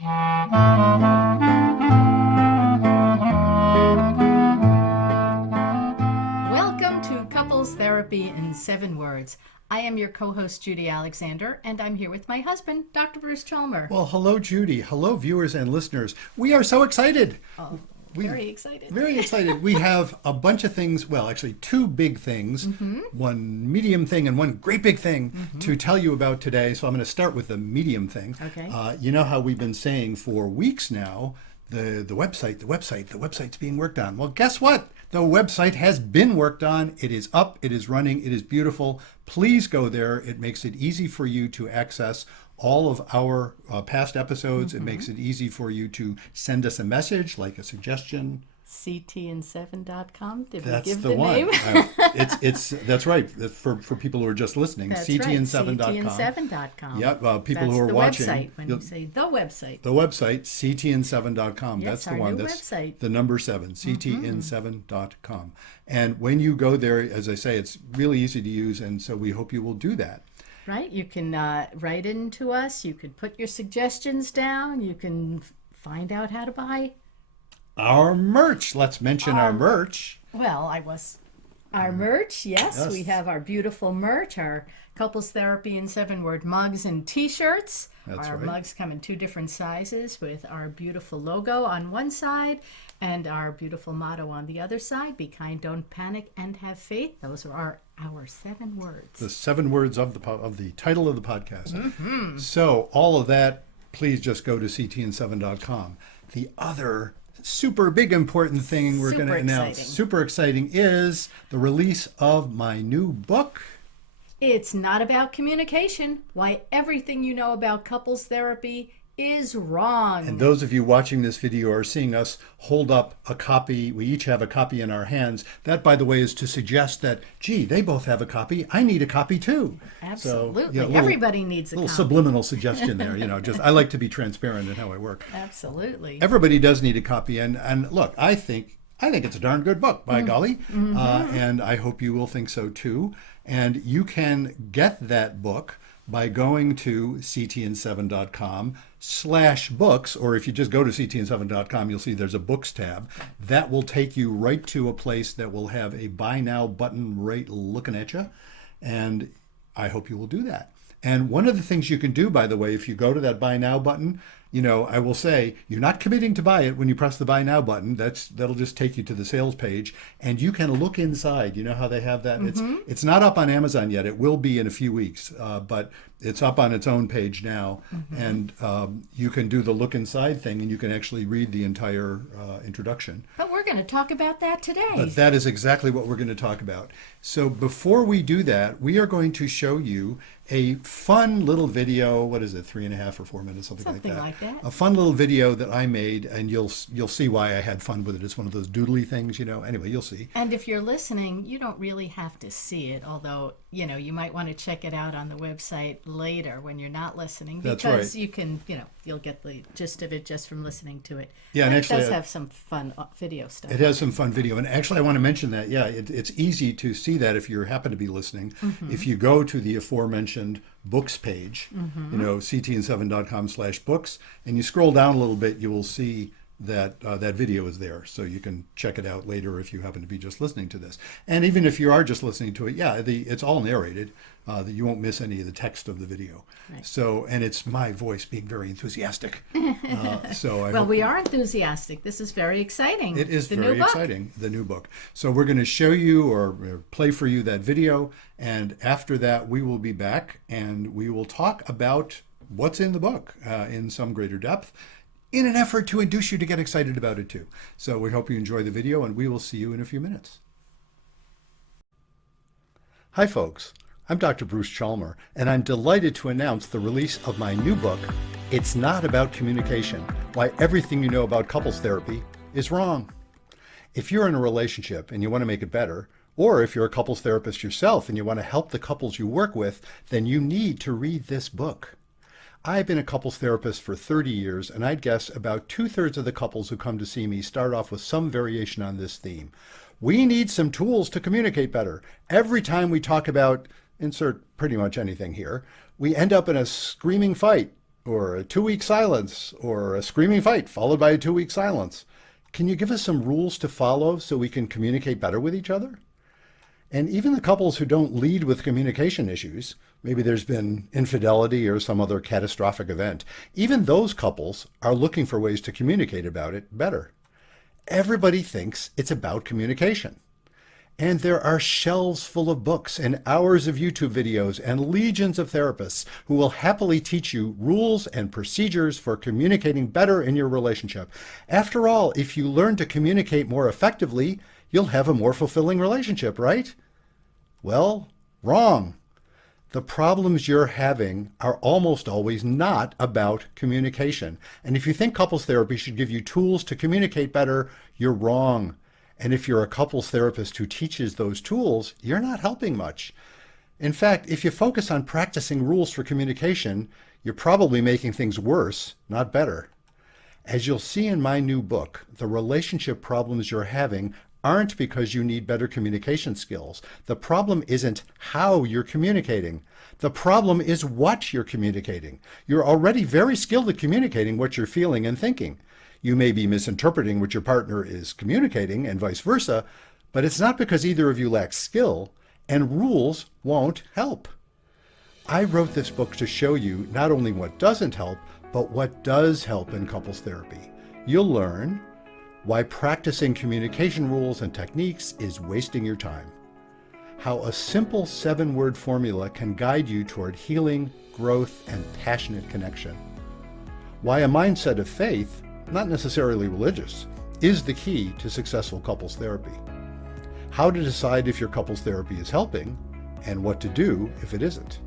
Welcome to Couples Therapy in 7 Words. I am your co-host, Judy Alexander, and I'm here with my husband, Dr. Bruce Chalmer. Well, hello, Judy. Hello, viewers and listeners. We are so excited. Oh, very excited. Very excited. We have a bunch of things, well, actually 2 big things, one medium thing and one great big thing to tell you about today. So I'm going to start with the medium thing. Okay. You know how we've been saying for weeks now, the website's being worked on. Well, guess what? The website has been worked on. It is up. It is running. It is beautiful. Please go there. It makes it easy for you to access all of our past episodes. It makes it easy for you to send us a message, like a suggestion. ctn7.com. Did That's we give the the one. name? That's right. For people who are just listening, That's ctn7.com. right, ctn7.com. Yep. People That's who are the watching. website when you say the website. The website, ctn7.com. Yes, That's the our one. new That's website. the number 7, ctn7.com. And when you go there, as I say, it's really easy to use, and so we hope you will do that. Right? You can write into us. You could put your suggestions down. You can find out how to buy. Our merch. Let's mention our merch. Well, our merch, yes. Yes. We have our beautiful merch, our Couples Therapy in 7-Word mugs and t-shirts. That's our right. mugs come in 2 different sizes with our beautiful logo on one side and our beautiful motto on the other side. Be kind, don't panic, and have faith. Those are our 7 words. The 7 words of the title of the podcast. So all of that, please just go to ctn7.com. The other super big important thing we're going to announce, super exciting, is the release of my new book. It's not about communication. Why everything you know about couples therapy is wrong. And those of you watching this video are seeing us hold up a copy. We each have a copy in our hands. That, by the way, is to suggest that, gee, they both have a copy. I need a copy too. Absolutely. So, Everybody needs a little copy. subliminal suggestion there. Just I like to be transparent in how I work. Absolutely. Everybody does need a copy. And look, I think it's a darn good book, by golly. And I hope you will think so too. And you can get that book by going to ctn7.com/books, or if you just go to ctn7.com, you'll see there's a books tab. That will take you right to a place that will have a buy now button right looking at you. And I hope you will do that. And one of the things you can do, by the way, if you go to that buy now button, I will say you're not committing to buy it when you press the buy now button. That'll just take you to the sales page, and you can look inside. You know how they have that? It's not up on Amazon yet. It will be in a few weeks, but it's up on its own page now, and you can do the look inside thing, and you can actually read the entire introduction. But we're going to talk about that today. But that is exactly what we're going to talk about. So before we do that, we are going to show you a fun little video. What is it, 3.5 or 4 minutes, something like that. A fun little video that I made, and you'll see why I had fun with it. It's one of those doodly things, Anyway, you'll see. And if you're listening, you don't really have to see it, although, you might want to check it out on the website later when you're not listening. That's because right. you can, you'll get the gist of it just from listening to it. Yeah, and actually, it does have some fun video stuff. It has some fun video. And actually, I want to mention that, it's easy to see that if you happen to be listening. If you go to the aforementioned books page, ctn7.com/books, and you scroll down a little bit, you will see that that video is there. So you can check it out later if you happen to be just listening to this. And even if you are just listening to it, it's all narrated. That you won't miss any of the text of the video. Right. So, and it's my voice being very enthusiastic. We are enthusiastic. This is very exciting. It is very exciting, the new book. So we're going to show you or play for you that video. And after that, we will be back and we will talk about what's in the book in some greater depth, in an effort to induce you to get excited about it too. So we hope you enjoy the video, and we will see you in a few minutes. Hi folks, I'm Dr. Bruce Chalmer, and I'm delighted to announce the release of my new book, It's Not About Communication: Why Everything You Know About Couples Therapy is Wrong. If you're in a relationship and you want to make it better, or if you're a couples therapist yourself and you want to help the couples you work with, then you need to read this book. I've been a couples therapist for 30 years, and I'd guess about 2/3 of the couples who come to see me start off with some variation on this theme. We need some tools to communicate better. Every time we talk about, insert pretty much anything here, we end up in a screaming fight or a 2-week silence, or a screaming fight followed by a 2-week silence. Can you give us some rules to follow so we can communicate better with each other? And even the couples who don't lead with communication issues, maybe there's been infidelity or some other catastrophic event, even those couples are looking for ways to communicate about it better. Everybody thinks it's about communication. And there are shelves full of books and hours of YouTube videos and legions of therapists who will happily teach you rules and procedures for communicating better in your relationship. After all, if you learn to communicate more effectively, you'll have a more fulfilling relationship, right? Well, wrong. The problems you're having are almost always not about communication. And if you think couples therapy should give you tools to communicate better, you're wrong. And if you're a couples therapist who teaches those tools, you're not helping much. In fact, if you focus on practicing rules for communication, you're probably making things worse, not better. As you'll see in my new book, the relationship problems you're having aren't because you need better communication skills. The problem isn't how you're communicating. The problem is what you're communicating. You're already very skilled at communicating what you're feeling and thinking. You may be misinterpreting what your partner is communicating and vice versa, but it's not because either of you lacks skill, and rules won't help. I wrote this book to show you not only what doesn't help, but what does help in couples therapy. You'll learn why practicing communication rules and techniques is wasting your time, how a simple 7-word formula can guide you toward healing, growth, and passionate connection, why a mindset of faith, not necessarily religious, is the key to successful couples therapy, how to decide if your couples therapy is helping, and what to do if it isn't,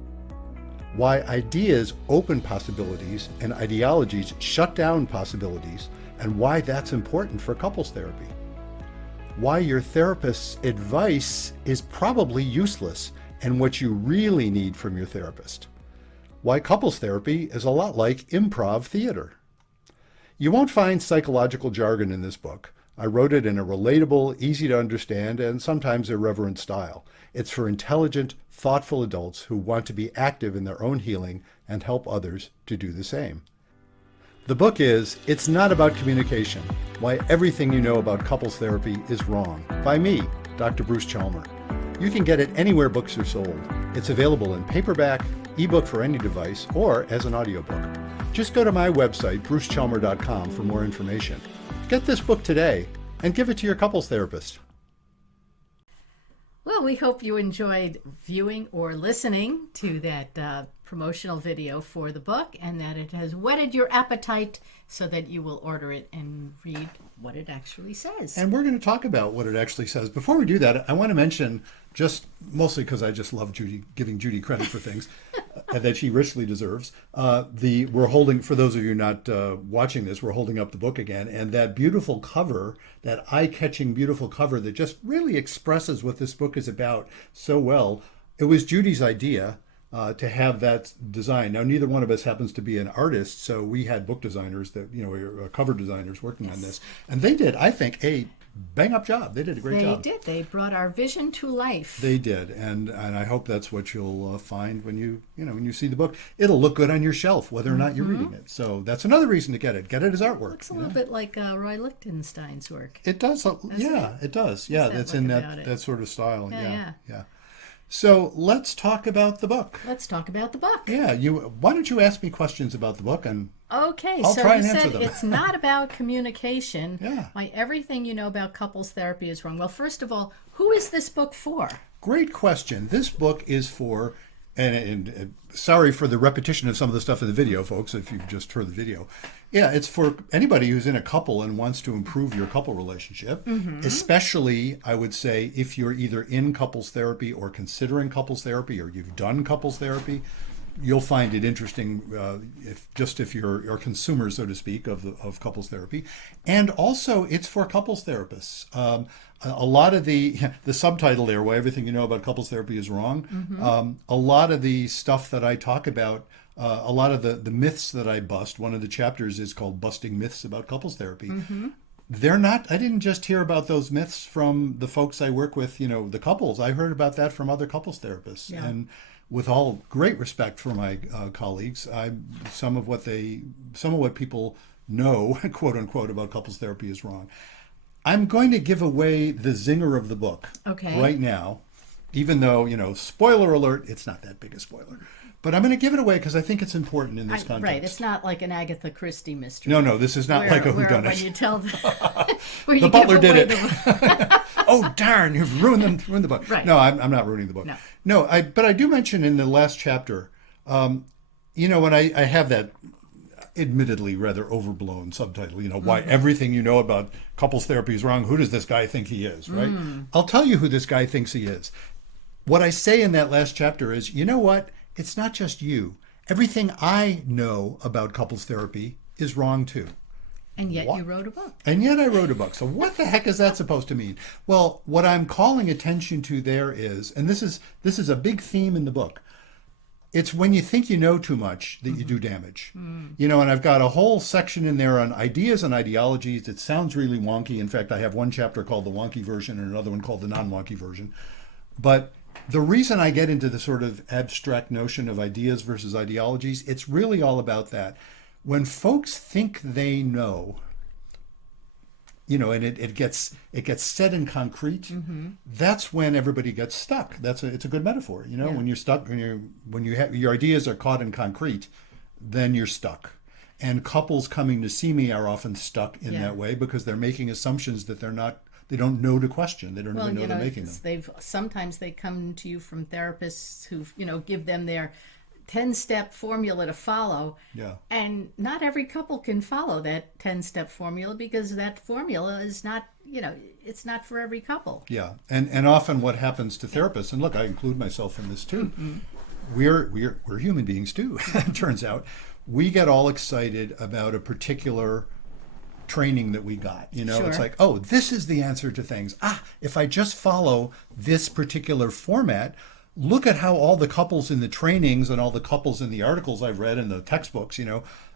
why ideas open possibilities and ideologies shut down possibilities, and why that's important for couples therapy, why your therapist's advice is probably useless and what you really need from your therapist, why couples therapy is a lot like improv theater. You won't find psychological jargon in this book. I wrote it in a relatable, easy to understand, and sometimes irreverent style. It's for intelligent, thoughtful adults who want to be active in their own healing and help others to do the same. The book is It's Not About Communication, Why Everything You Know About Couples Therapy is Wrong, by me, Dr. Bruce Chalmer. You can get it anywhere books are sold. It's available in paperback, ebook for any device, or as an audiobook. Just go to my website, brucechalmer.com, for more information. Get this book today and give it to your couples therapist. Well, we hope you enjoyed viewing or listening to that promotional video for the book, and that it has whetted your appetite so that you will order it and read what it actually says. And we're going to talk about what it actually says. Before we do that, I want to mention, just mostly because I just love Judy, giving Judy credit for things that she richly deserves. We're holding, for those of you not watching this, we're holding up the book again, and that beautiful cover, that eye-catching beautiful cover that just really expresses what this book is about so well. It was Judy's idea to have that design. Now, neither one of us happens to be an artist, so we had book designers that, cover designers working on this. And they did, I think, a bang-up job. They did a great job. They did. They brought our vision to life. They did, and I hope that's what you'll find when you see the book. It'll look good on your shelf, whether or not you're reading it. So that's another reason to get it. Get it as artwork. Looks a little bit like Roy Lichtenstein's work. It does. It does. Yeah, that's in that sort of style. Yeah. So let's talk about the book. Let's talk about the book. Yeah, why don't you ask me questions about the book, and okay, I'll so try you and answer said them. it's not about communication. Yeah. Why everything you know about couples therapy is wrong. Well, first of all, who is this book for? Great question. This book is for, and sorry for the repetition of some of the stuff in the video, folks, if you've just heard the video. Yeah, it's for anybody who's in a couple and wants to improve your couple relationship, especially, I would say, if you're either in couples therapy or considering couples therapy, or you've done couples therapy. You'll find it interesting if you're a consumer, so to speak, of couples therapy. And also, it's for couples therapists. A lot of the subtitle there, why everything you know about couples therapy is wrong. A lot of the stuff that I talk about, a lot of the myths that I bust, one of the chapters is called Busting Myths About Couples Therapy. They're not, I didn't just hear about those myths from the folks I work with, the couples. I heard about that from other couples therapists. Yeah. And with all great respect for my colleagues, some of what people know, quote unquote, about couples therapy is wrong. I'm going to give away the zinger of the book right now, even though, spoiler alert, it's not that big a spoiler. But I'm going to give it away because I think it's important in this context. Right, it's not like an Agatha Christie mystery. No, this is not like a whodunit. When you tell the butler did it. Oh darn! You've ruined the book. Right. No, I'm not ruining the book. No, but I do mention in the last chapter, when I have that admittedly rather overblown subtitle, why everything you know about couples therapy is wrong. Who does this guy think he is, right? I'll tell you who this guy thinks he is. What I say in that last chapter is, you know what? It's not just you. Everything I know about couples therapy is wrong too. And yet you wrote a book. And yet I wrote a book. So what the heck is that supposed to mean? Well, what I'm calling attention to there is, and this is a big theme in the book, it's when you think you know too much that you do damage. And I've got a whole section in there on ideas and ideologies. It sounds really wonky. In fact, I have one chapter called the wonky version and another one called the non-wonky version. But the reason I get into the sort of abstract notion of ideas versus ideologies, it's really all about that. When folks think they know, and it gets set in concrete, that's when everybody gets stuck. It's a good metaphor. When you're stuck, when you have your ideas are caught in concrete, then you're stuck. And couples coming to see me are often stuck in that way because they're making assumptions that they don't know to question. They don't even know they're making them. Sometimes they come to you from therapists who give them their 10-step formula to follow. Yeah. And not every couple can follow that 10-step formula because that formula is not, it's not for every couple. Yeah. And often what happens to therapists, and look, I include myself in this too. We're human beings too. It turns out we get all excited about a particular training that we got. Sure. It's like, oh, this is the answer to things. If I just follow this particular format, look at how all the couples in the trainings and all the couples in the articles I've read in the textbooks,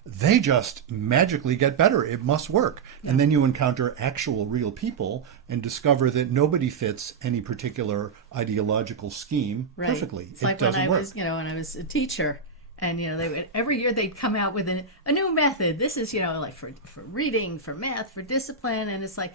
they just magically get better. It must work. Yeah. And then you encounter actual real people and discover that nobody fits any particular ideological scheme perfectly. It's like when I was a teacher. And every year they'd come out with a new method. This is like for reading, for math, for discipline, and it's like,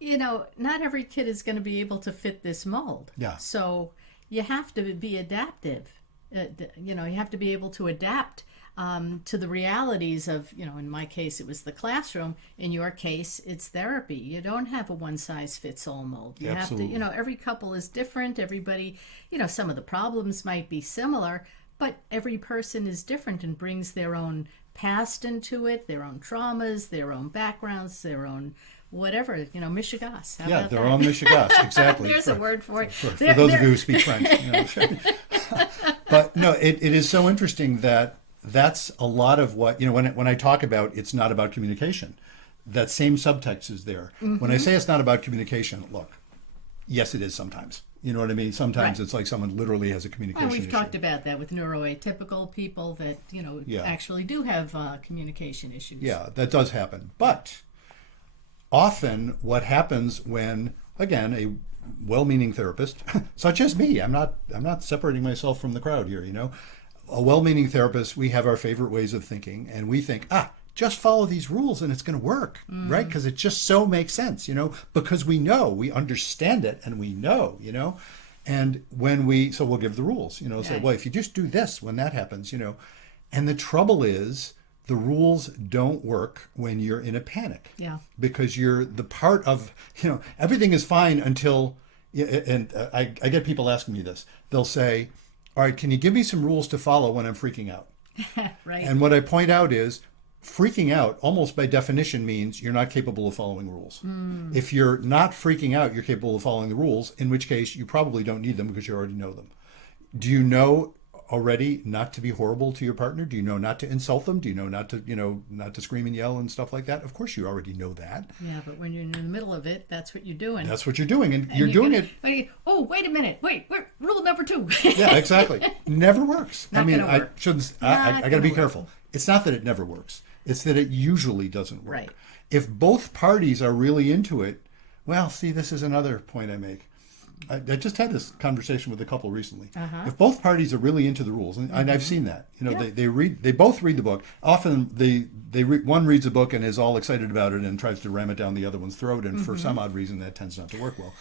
not every kid is going to be able to fit this mold. Yeah. So you have to be adaptive. You have to be able to adapt to the realities of in my case it was the classroom. In your case, it's therapy. You don't have a one-size-fits-all mold. You Absolutely. have to. Every couple is different. Everybody. Some of the problems might be similar. But every person is different and brings their own past into it, their own traumas, their own backgrounds, their own whatever, mishigas. Yeah, their own mishigas, exactly. There's a word for it. For those of you who speak French. But no, it is so interesting that's a lot of what, when I talk about it's not about communication, that same subtext is there. When I say it's not about communication, look, yes, it is sometimes. You know what I mean? Sometimes it's like someone literally has a communication issue. We've talked about that with neuroatypical people that, actually do have communication issues. Yeah, that does happen. But often what happens when, again, a well-meaning therapist, such as me, I'm not separating myself from the crowd here, a well-meaning therapist, we have our favorite ways of thinking, and we think, just follow these rules and it's going to work, right? Because it just so makes sense, because we understand it and we know, and so we'll give the rules, say, well, if you just do this when that happens, and the trouble is the rules don't work when you're in a panic. Yeah. Because you're the part of, everything is fine until, and I get people asking me this. They'll say, all right, can you give me some rules to follow when I'm freaking out? Right. And what I point out is, freaking out almost by definition means you're not capable of following rules. If you're not freaking out, you're capable of following the rules, in which case you probably don't need them because you already know them. Do you know already not to be horrible to your partner? Do you know not to insult them? Do you know not to scream and yell and stuff like that? Of course you already know that. Yeah, but when you're in the middle of it, that's what you're doing. That's what you're doing, and you're doing it. Oh, wait a minute. Wait, rule number 2. Yeah, exactly. Never works. Not gonna work. I got to be careful. It's not that it never works. It's that it usually doesn't work. Right. If both parties are really into it, well, see, this is another point I make. I just had this conversation with a couple recently. Uh-huh. If both parties are really into the rules, and I've seen that, Yeah. they both read the book. Often one reads a book and is all excited about it and tries to ram it down the other one's throat, and for some odd reason that tends not to work well.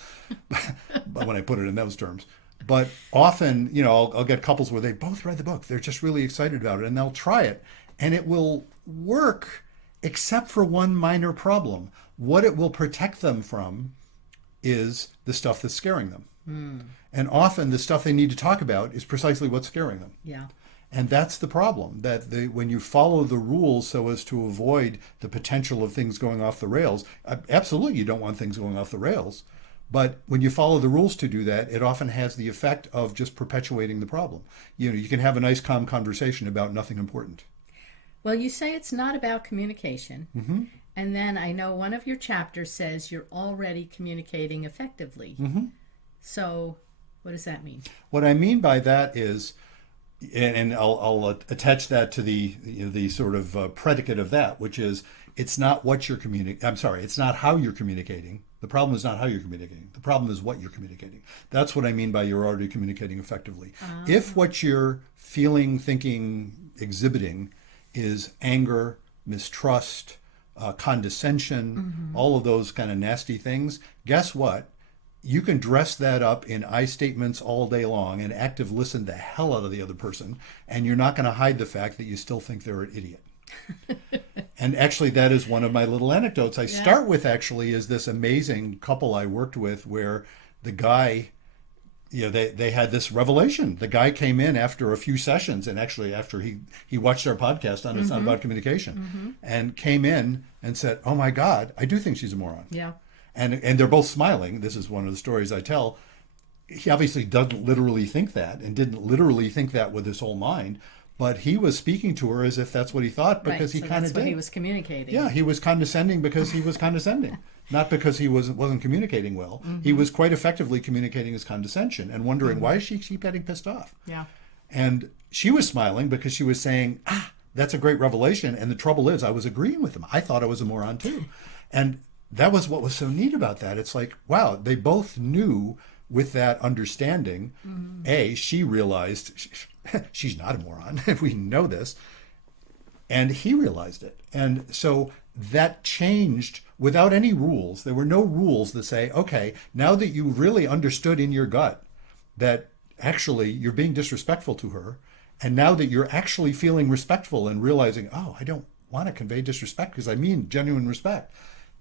But when I put it in those terms. But often, I'll get couples where they both read the book. They're just really excited about it, and they'll try it, and it will work, except for one minor problem. What it will protect them from is the stuff that's scaring them. And often the stuff they need to talk about is precisely what's scaring them. Yeah. And that's the problem, that when you follow the rules so as to avoid the potential of things going off the rails, absolutely you don't want things going off the rails. But when you follow the rules to do that, it often has the effect of just perpetuating the problem. You can have a nice, calm conversation about nothing important. Well, you say it's not about communication. Mm-hmm. And then I know one of your chapters says you're already communicating effectively. Mm-hmm. So what does that mean? What I mean by that is, and I'll attach that to the sort of predicate of that, which is it's not what you're communicating. I'm sorry, it's not how you're communicating. The problem is not how you're communicating. The problem is what you're communicating. That's what I mean by you're already communicating effectively. If what you're feeling, thinking, exhibiting is anger, mistrust, condescension, all of those kind of nasty things, guess what? You can dress that up in I statements all day long and active listen the hell out of the other person, and you're not going to hide the fact that you still think they're an idiot. And actually, that is one of my little anecdotes. I start with actually is this amazing couple I worked with where the guy, they had this revelation. The guy came in after a few sessions, and actually after he watched our podcast on It's Not About Communication, and came in and said, "Oh my God, I do think she's a moron." Yeah. And they're both smiling. This is one of the stories I tell. He obviously doesn't literally think that, and didn't literally think that with his whole mind, but he was speaking to her as if that's what he thought, because he kind of did. What he was communicating. Yeah, he was condescending because he was condescending, not because he wasn't communicating well. He was quite effectively communicating his condescension and wondering why does she keep getting pissed off. Yeah. And she was smiling because she was saying, that's a great revelation. And the trouble is, I was agreeing with him. I thought I was a moron too. And that was what was so neat about that. It's like, wow, they both knew with that understanding, she realized she's not a moron. We know this. And he realized it. And so that changed without any rules. There were no rules that say, okay, now that you really understood in your gut that actually you're being disrespectful to her, and now that you're actually feeling respectful and realizing, I don't want to convey disrespect because I mean genuine respect.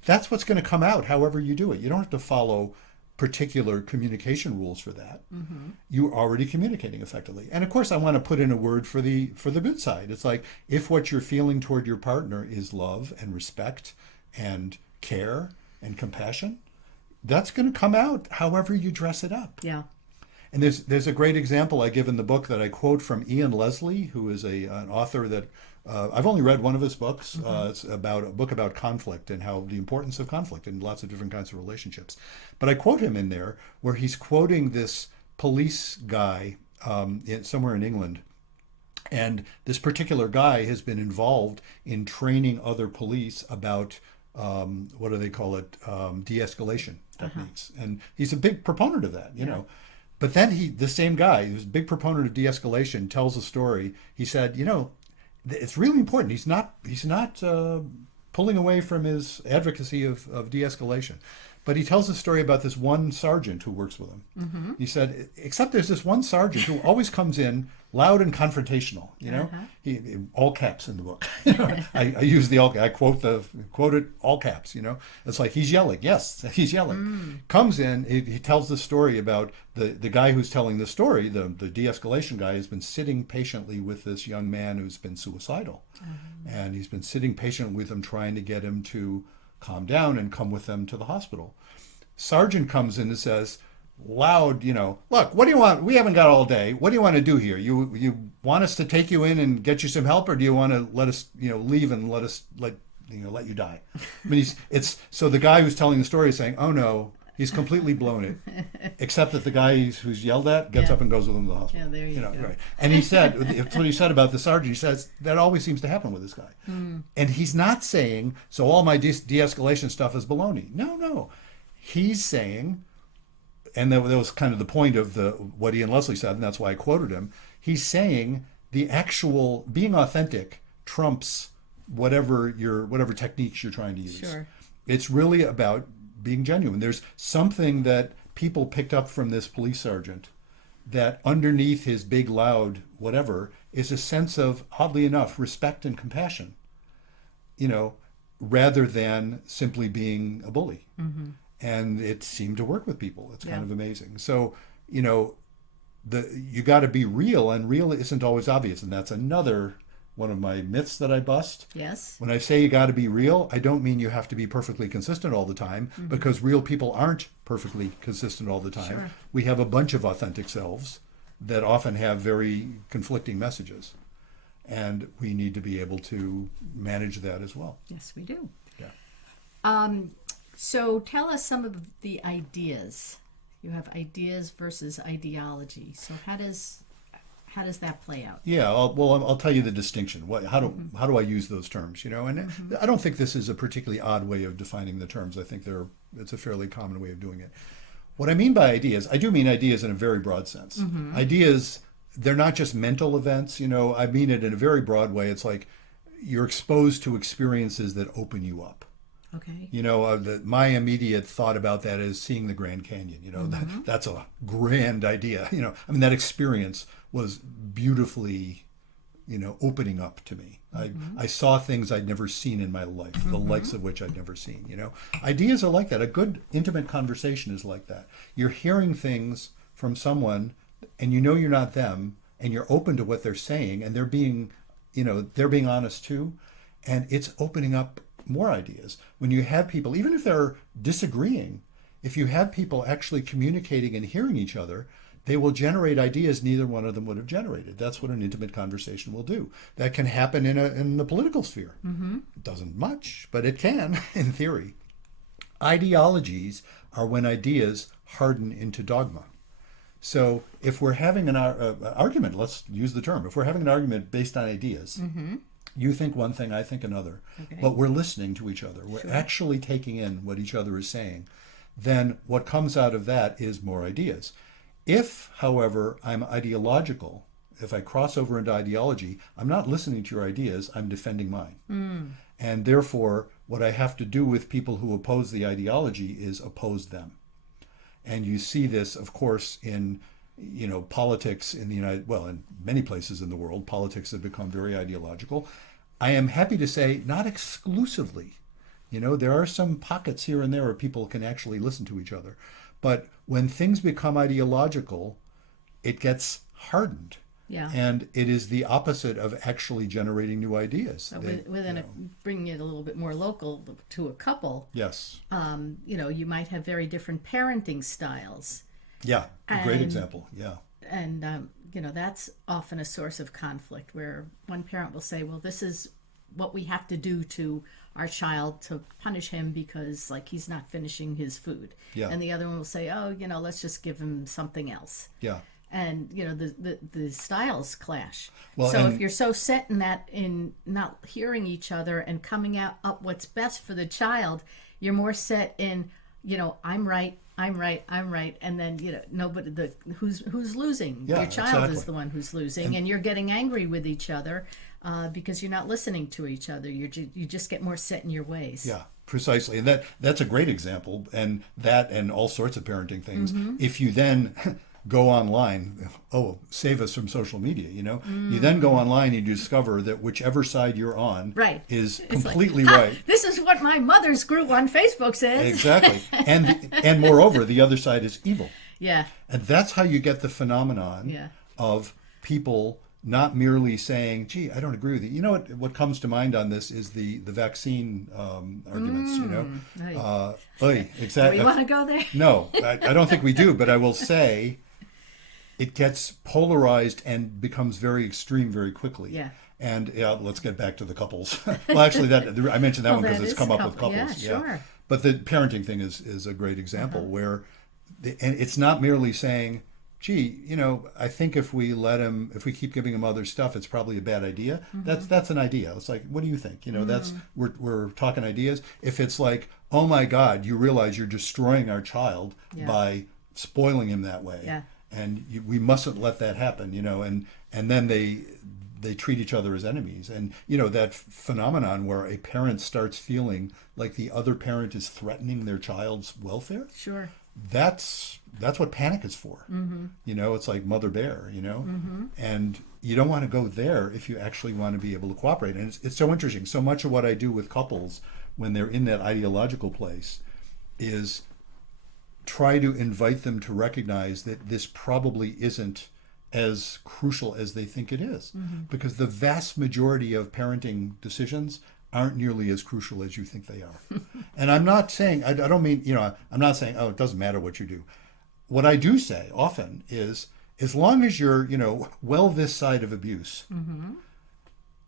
That's what's going to come out however you do it. You don't have to follow particular communication rules for that. You're already communicating effectively. And of course, I want to put in a word for the good side. It's like, if what you're feeling toward your partner is love and respect and care and compassion, that's going to come out however you dress it up. Yeah. And there's a great example I give in the book that I quote from Ian Leslie, who is an author that I've only read one of his books. It's about a book about conflict and how the importance of conflict in lots of different kinds of relationships. But I quote him in there where he's quoting this police guy somewhere in England. And this particular guy has been involved in training other police about, what do they call it, de-escalation techniques. And he's a big proponent of that, you know. But then the same guy, who's a big proponent of de-escalation, tells a story. He said, it's really important. He's not pulling away from his advocacy of de-escalation. But he tells a story about this one sergeant who works with him. He said, except there's this one sergeant who always comes in loud and confrontational, he all caps in the book. I use I quote it all caps, It's like he's yelling. Yes, he's yelling. Comes in, he tells the story about the guy who's telling the story, the de-escalation guy has been sitting patiently with this young man who's been suicidal. And he's been sitting patient with him, trying to get him to calm down and come with them to the hospital. Sergeant comes in and says, loud, look, what do you want? We haven't got all day. What do you want to do here? You want us to take you in and get you some help, or do you want to let us, leave and let you die? I mean, so the guy who's telling the story is saying, oh no, he's completely blown it, except that the guy who's yelled at gets up and goes with him to the hospital. Yeah, there you go. Right. And he said, that's what he said about the sergeant. He says, that always seems to happen with this guy. And he's not saying, so all my de-escalation stuff is baloney. No. He's saying, and that was kind of the point of what Ian Leslie said, and that's why I quoted him. He's saying the actual being authentic trumps whatever techniques you're trying to use. Sure. It's really about being genuine. There's something that people picked up from this police sergeant, that underneath his big, loud whatever is a sense of, oddly enough, respect and compassion, rather than simply being a bully. Mm-hmm. And it seemed to work with people. It's kind of amazing. So, you got to be real, and real isn't always obvious. And that's another one of my myths that I bust. Yes. When I say you got to be real, I don't mean you have to be perfectly consistent all the time, because real people aren't perfectly consistent all the time. Sure. We have a bunch of authentic selves that often have very conflicting messages. And we need to be able to manage that as well. Yes, we do. Yeah. So tell us some of the ideas. You have ideas versus ideology. So how does that play out? Yeah, I'll tell you the distinction. How do I use those terms? And I don't think this is a particularly odd way of defining the terms. I think it's a fairly common way of doing it. What I mean by ideas, I do mean ideas in a very broad sense. Mm-hmm. Ideas, they're not just mental events. I mean it in a very broad way. It's like you're exposed to experiences that open you up. Okay. My immediate thought about that is seeing the Grand Canyon. That's a grand idea. That experience was beautifully, opening up to me. I saw things I'd never seen in my life, the likes of which I'd never seen. Ideas are like that. A good intimate conversation is like that. You're hearing things from someone, and you're not them, and you're open to what they're saying, and they're being honest too, and it's opening up more ideas. When you have people, even if they're disagreeing, if you have people actually communicating and hearing each other, they will generate ideas neither one of them would have generated. That's what an intimate conversation will do. That can happen in the political sphere. Mm-hmm. It doesn't much, but it can, in theory. Ideologies are when ideas harden into dogma. So if we're having an argument, let's use the term, if we're having an argument based on ideas, mm-hmm. You think one thing, I think another, okay. But we're listening to each other. We're actually taking in what each other is saying. Then what comes out of that is more ideas. If, however, I'm ideological, if I cross over into ideology, I'm not listening to your ideas, I'm defending mine. Mm. And therefore, what I have to do with people who oppose the ideology is oppose them. And you see this, of course, in politics in in many places in the world, politics have become very ideological. I am happy to say not exclusively. There are some pockets here and there where people can actually listen to each other. But when things become ideological, it gets hardened. Yeah. And it is the opposite of actually generating new ideas. So bringing it a little bit more local to a couple. Yes. You might have very different parenting styles. Yeah, a great example. Yeah. And, that's often a source of conflict where one parent will say, well, this is what we have to do to our child to punish him because, he's not finishing his food. Yeah. And the other one will say, oh, let's just give him something else. Yeah. And, the styles clash. Well, so if you're so set in that, in not hearing each other and coming up what's best for the child, you're more set in, I'm right, and then nobody. Who's losing? Yeah, your child is the one who's losing, and you're getting angry with each other because you're not listening to each other. You just get more set in your ways. Yeah, precisely, and that's a great example, and all sorts of parenting things. Mm-hmm. If you then go online, save us from social media. You then go online and you discover that whichever side you're on is completely right. This is what my mother's group on Facebook says. Exactly, and moreover, the other side is evil. Yeah, and that's how you get the phenomenon of people not merely saying, "Gee, I don't agree with you." What comes to mind on this is the vaccine arguments. Exactly. Do we want to go there? No, I don't think we do. But I will say, it gets polarized and becomes very extreme very quickly. Yeah. And let's get back to the couples. Well, actually, I mentioned that one because it's come up with couples. Yeah, sure. But the parenting thing is a great example where, and it's not merely saying, gee, I think if we keep giving him other stuff, it's probably a bad idea. Mm-hmm. That's an idea. It's like, what do you think? We're talking ideas. If it's like, oh my God, you realize you're destroying our child by spoiling him that way. Yeah. And we mustn't let that happen, and then they treat each other as enemies. And, that phenomenon where a parent starts feeling like the other parent is threatening their child's welfare. Sure. That's what panic is for. It's like Mother Bear, and you don't want to go there if you actually want to be able to cooperate. And it's so interesting. So much of what I do with couples when they're in that ideological place is try to invite them to recognize that this probably isn't as crucial as they think it is, because the vast majority of parenting decisions aren't nearly as crucial as you think they are. And I'm not saying, I don't mean, I'm not saying, oh, it doesn't matter what you do. What I do say often is, as long as you're, well this side of abuse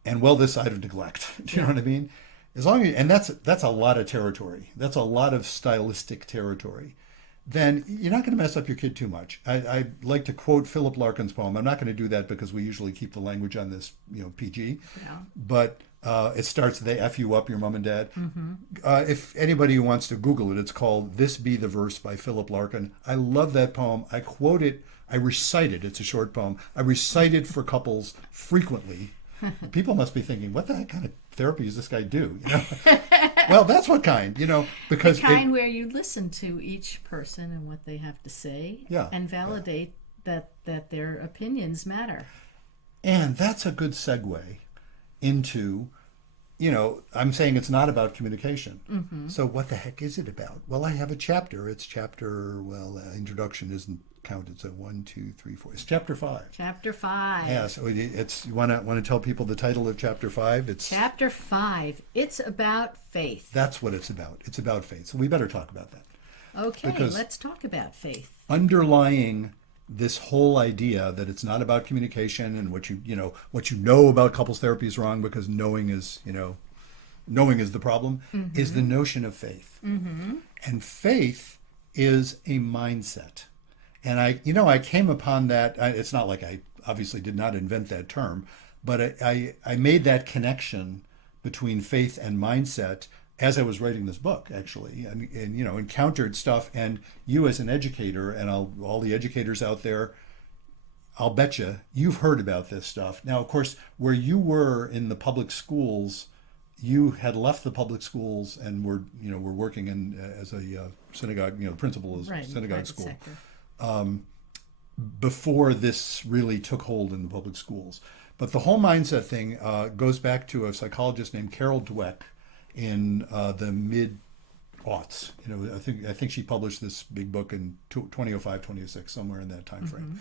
and well this side of neglect, do you know what I mean? As long as, and that's a lot of territory. That's a lot of stylistic territory. Then you're not going to mess up your kid too much. I like to quote Philip Larkin's poem. I'm not going to do that because we usually keep the language on this, PG. Yeah. But it starts, they F you up, your mom and dad. If anybody who wants to Google it, it's called This Be the Verse by Philip Larkin. I love that poem. I quote it. I recite it. It's a short poem. I recite it for couples frequently. People must be thinking, what the heck kind of therapy does this guy do? Well, that's what kind, because the kind where you listen to each person and what they have to say, and validate that their opinions matter. And that's a good segue into, I'm saying it's not about communication. So what the heck is it about? Well, I have a chapter. It's introduction isn't counted. So 1, 2, 3, 4. It's chapter 5. Chapter 5. Yeah. So it's, you want to tell people the title of chapter 5? It's Chapter 5. It's about faith. That's what it's about. It's about faith. So we better talk about that. Okay, Because let's talk about faith. Underlying this whole idea that it's not about communication and what you know about couples therapy is wrong because knowing is the problem, is the notion of faith. And faith is a mindset. And I came upon that. It's not like I obviously did not invent that term, but I made that connection between faith and mindset as I was writing this book, actually, and encountered stuff. And you as an educator, and all the educators out there, I'll bet you've heard about this stuff. Now, of course, where you were in the public schools, you had left the public schools and were working as a synagogue, principal of synagogue school. Sector. Before this really took hold in the public schools. But the whole mindset thing goes back to a psychologist named Carol Dweck in the mid-aughts. I think she published this big book in 2005, 2006, somewhere in that time frame.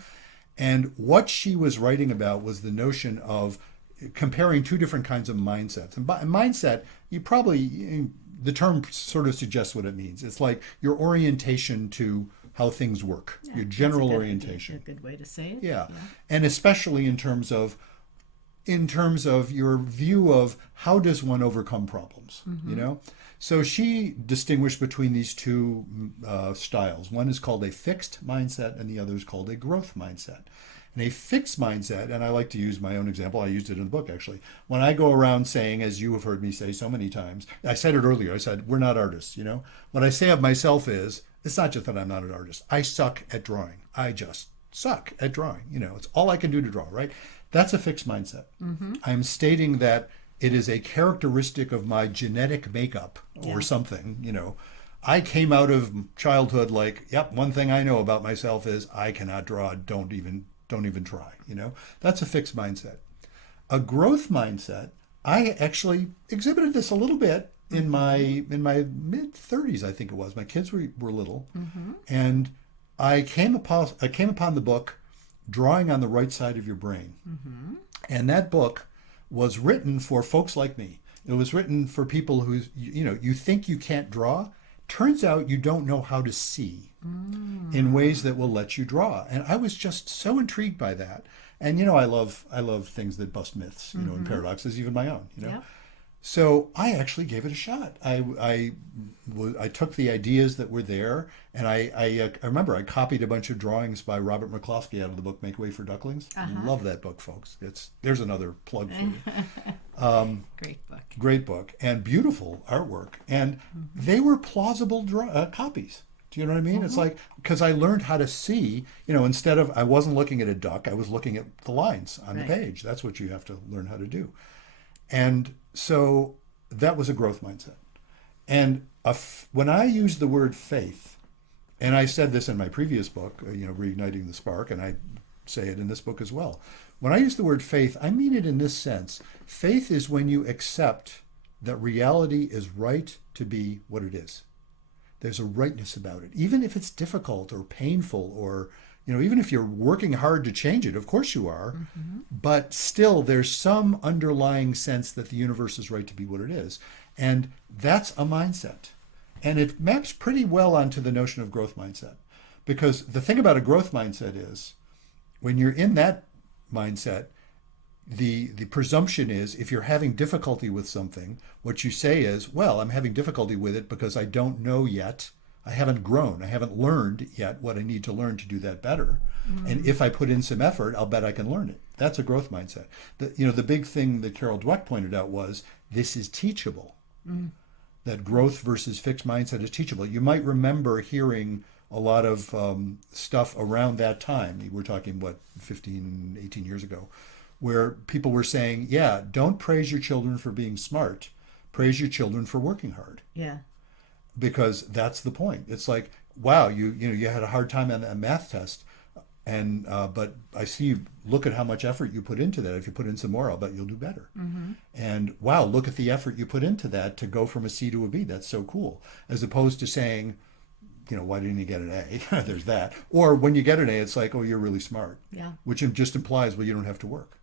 And what she was writing about was the notion of comparing two different kinds of mindsets. And by mindset, the term sort of suggests what it means. It's like your orientation to how things work, your general orientation. A good way to say it. Yeah. And especially in terms of your view of how does one overcome problems, So she distinguished between these two styles. One is called a fixed mindset and the other is called a growth mindset. And a fixed mindset, and I like to use my own example, I used it in the book actually, when I go around saying, as you have heard me say so many times, I said it earlier, I said, we're not artists, What I say of myself is, it's not just that I'm not an artist. I suck at drawing. I just suck at drawing. It's all I can do to draw, right? That's a fixed mindset. I'm stating that it is a characteristic of my genetic makeup or something, I came out of childhood like, yep, one thing I know about myself is I cannot draw. Don't even try, That's a fixed mindset. A growth mindset, I actually exhibited this a little bit in my mid 30s, I think it was. My kids were little, and I came upon the book Drawing on the Right Side of Your Brain, and that book was written for folks like me. It was written for people who you think you can't draw. Turns out you don't know how to see in ways that will let you draw, and I was just so intrigued by that. And I love things that bust myths, and paradoxes, even my own, Yeah. So I actually gave it a shot. I took the ideas that were there, and I remember I copied a bunch of drawings by Robert McCloskey out of the book Make Way for Ducklings. Love that book, folks. There's another plug for you. Great book, and beautiful artwork, and they were plausible copies. Do you know what I mean? It's like, because I learned how to see, instead of, I wasn't looking at a duck, I was looking at the lines on the page. That's what you have to learn how to do. And so that was a growth mindset. And when I use the word faith, and I said this in my previous book, Reigniting the Spark, and I say it in this book as well. When I use the word faith, I mean it in this sense. Faith is when you accept that reality is right to be what it is. There's a rightness about it, even if it's difficult or painful, or even if you're working hard to change it. Of course you are, but still there's some underlying sense that the universe is right to be what it is, and that's a mindset, and it maps pretty well onto the notion of growth mindset, because the thing about a growth mindset is, when you're in that mindset, the presumption is, if you're having difficulty with something, what you say is, well, I'm having difficulty with it because I don't know yet. I haven't grown. I haven't learned yet what I need to learn to do that better. And if I put in some effort, I'll bet I can learn it. That's a growth mindset. The big thing that Carol Dweck pointed out was, this is teachable. That growth versus fixed mindset is teachable. You might remember hearing a lot of stuff around that time. We're talking, 15, 18 years ago, where people were saying, yeah, don't praise your children for being smart. Praise your children for working hard. Yeah. Because that's the point. It's like, wow, you had a hard time on a math test, and but I see you, look at how much effort you put into that. If you put in some more, I'll bet you'll do better. And wow, look at the effort you put into that to go from a C to a B. That's so cool. As opposed to saying, why didn't you get an A? There's that. Or when you get an A, it's like, oh, you're really smart. Yeah. Which just implies, well, you don't have to work.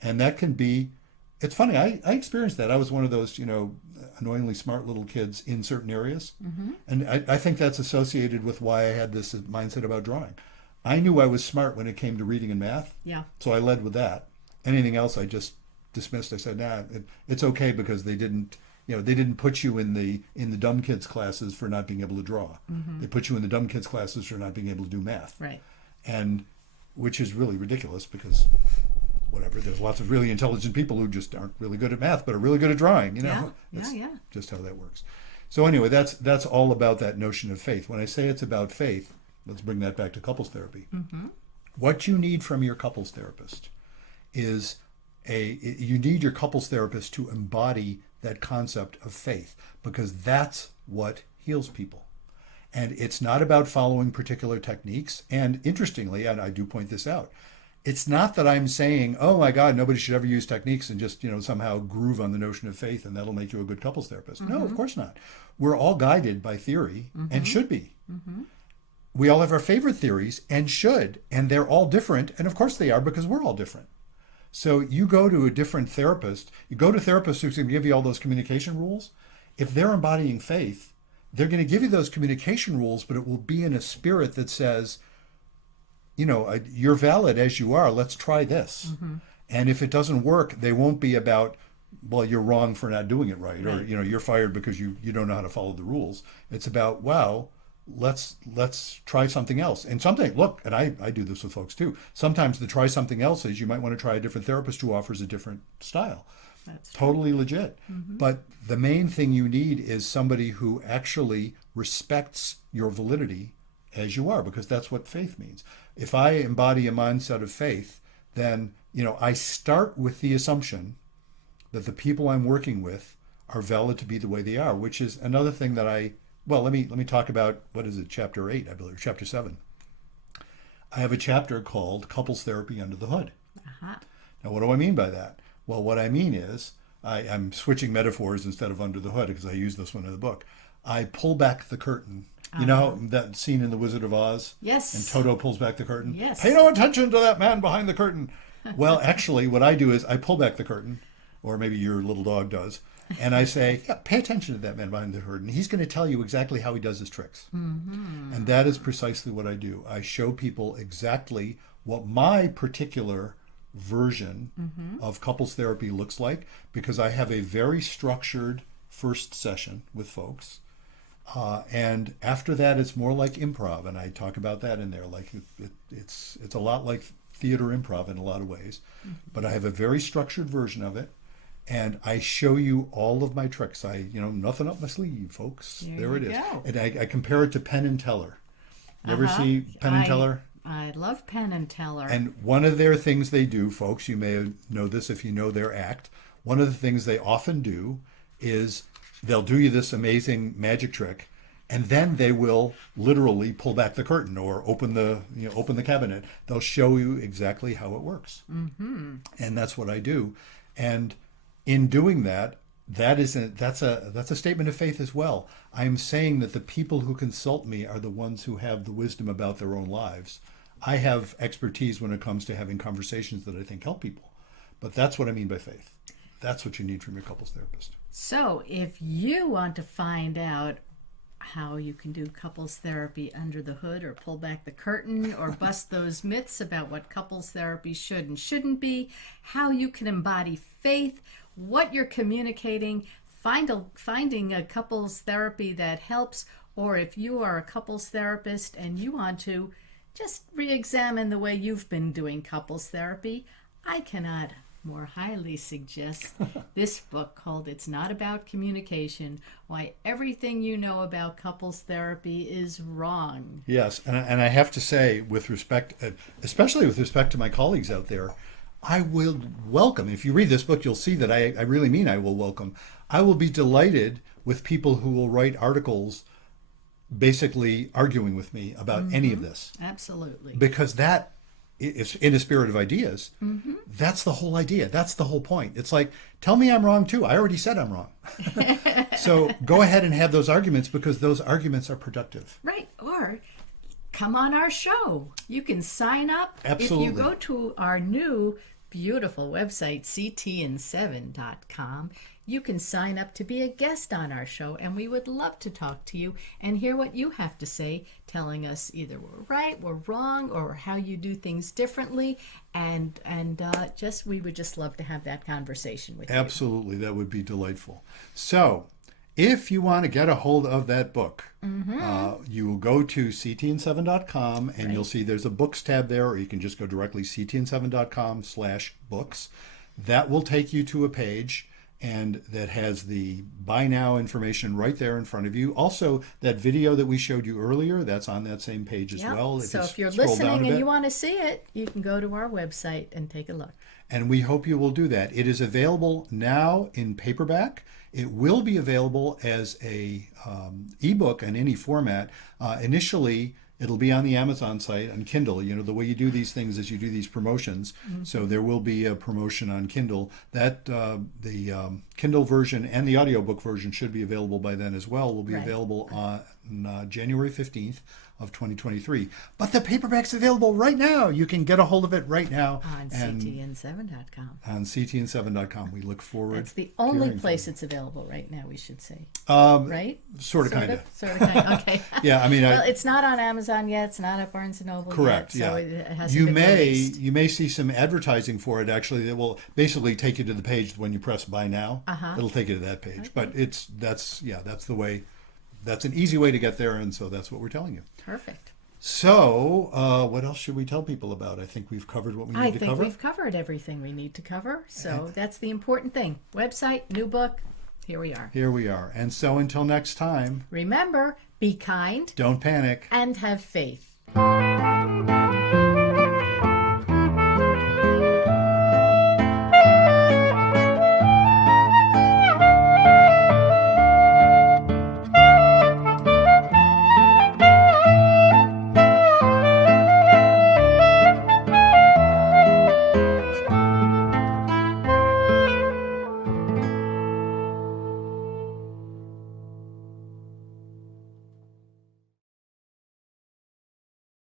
And that can be, it's funny, I experienced that. I was one of those, annoyingly smart little kids in certain areas. And I think that's associated with why I had this mindset about drawing. I knew I was smart when it came to reading and math. Yeah. So I led with that. Anything else I just dismissed. I said, nah, it's okay, because they didn't put you in the dumb kids classes for not being able to draw. They put you in the dumb kids classes for not being able to do math. Right. And which is really ridiculous, because whatever, there's lots of really intelligent people who just aren't really good at math but are really good at drawing. Yeah. That's Yeah. just how that works. So anyway, that's all about that notion of faith. When I say it's about faith, let's bring that back to couples therapy. What you need from your couples therapist is you need your couples therapist to embody that concept of faith, because that's what heals people. And it's not about following particular techniques. And interestingly, and I do point this out, it's not that I'm saying, oh my God, nobody should ever use techniques and just, somehow groove on the notion of faith and that'll make you a good couples therapist. No, of course not. We're all guided by theory and should be. We all have our favorite theories and should, and they're all different. And of course they are, because we're all different. So you go to a different therapist, you go to therapists who can give you all those communication rules. If they're embodying faith, they're going to give you those communication rules, but it will be in a spirit that says, you're valid as you are. Let's try this. And if it doesn't work, they won't be about, well, you're wrong for not doing it right. Or, you're fired because you don't know how to follow the rules. It's about, wow, let's try something else. And something, look, and I do this with folks too. Sometimes the try something else is you might want to try a different therapist who offers a different style. That's totally legit. But the main thing you need is somebody who actually respects your validity as you are, because that's what faith means. If I embody a mindset of faith, then, I start with the assumption that the people I'm working with are valid to be the way they are, which is another thing that let me talk about, what is it, chapter 8, I believe, chapter 7. I have a chapter called Couples Therapy Under the Hood. Now, what do I mean by that? Well, what I mean is, I'm switching metaphors instead of under the hood, because I use this one in the book. I pull back the curtain. You know that scene in The Wizard of Oz? Yes. And Toto pulls back the curtain? Yes. Pay no attention to that man behind the curtain. Well, actually, what I do is I pull back the curtain, or maybe your little dog does, and I say, yeah, pay attention to that man behind the curtain. He's going to tell you exactly how he does his tricks. And that is precisely what I do. I show people exactly what my particular version of couples therapy looks like, because I have a very structured first session with folks. And after that, it's more like improv, and I talk about that in there. Like it's a lot like theater improv in a lot of ways, but I have a very structured version of it. and I show you all of my tricks. Nothing up my sleeve, folks. There it is. Go. And I compare it to Penn and Teller. You ever see Penn and Teller? I love Penn and Teller. And one of their things they do, folks, you may know this if you know their act. One of the things they often do is they'll do you this amazing magic trick, and then they will literally pull back the curtain or open the cabinet. They'll show you exactly how it works. Mm-hmm. And that's what I do. And in doing that, that's a statement of faith as well. I'm saying that the people who consult me are the ones who have the wisdom about their own lives. I have expertise when it comes to having conversations that I think help people. But that's what I mean by faith. That's what you need from your couples therapist. So if you want to find out how you can do couples therapy under the hood, or pull back the curtain, or bust those myths about what couples therapy should and shouldn't be, how you can embody faith, what you're communicating, finding a couples therapy that helps, or if you are a couples therapist and you want to just re-examine the way you've been doing couples therapy, I cannot more highly suggest this book called It's Not About Communication, Why Everything You Know About Couples Therapy is Wrong. Yes, and I have to say, with respect, especially with respect to my colleagues out there, I will welcome, if you read this book, you'll see that I really mean I will welcome. I will be delighted with people who will write articles basically arguing with me about any of this. Absolutely. Because that is in a spirit of ideas. Mm-hmm. That's the whole idea. That's the whole point. It's like, tell me I'm wrong too. I already said I'm wrong. So go ahead and have those arguments, because those arguments are productive. Right. Or come on our show. You can sign up. Absolutely. If you go to our new beautiful website, ctn7.com, you can sign up to be a guest on our show, and we would love to talk to you and hear what you have to say, telling us either we're right, we're wrong, or how you do things differently, and we would just love to have that conversation with you. Absolutely, that would be delightful. So, if you want to get a hold of that book, you will go to ctn7.com, and you'll see there's a books tab there, or you can just go directly ctn7.com/books. That will take you to a page, and that has the buy now information right there in front of you. Also, that video that we showed you earlier, that's on that same page as well. So if you're listening and you want to see it, you can go to our website and take a look. And we hope you will do that. It is available now in paperback. It will be available as a ebook in any format. Initially, it'll be on the Amazon site on Kindle. You know, the way you do these things is you do these promotions. Mm-hmm. So there will be a promotion on Kindle. That the Kindle version and the audiobook version should be available by then as well. Will be available on January 15th of 2023. But the paperback's available right now. You can get a hold of it right now. On ctn7.com. On ctn7.com. We look forward. That's the only place it's available right now, we should say. Right? Sort of, kind of. Okay. Yeah, I mean... Well, it's not on Amazon yet. It's not at Barnes & Noble correct, yet. So yeah. it hasn't been released. You may see some advertising for it, actually, that will basically take you to the page when you press Buy Now. It'll take you to that page. Okay. But that's the way... That's an easy way to get there, and so that's what we're telling you. Perfect. So, what else should we tell people about? I think we've covered what we need to cover. I think we've covered everything we need to cover, so that's the important thing. Website, new book, here we are. Here we are. And so until next time... Remember, be kind. Don't panic. And have faith.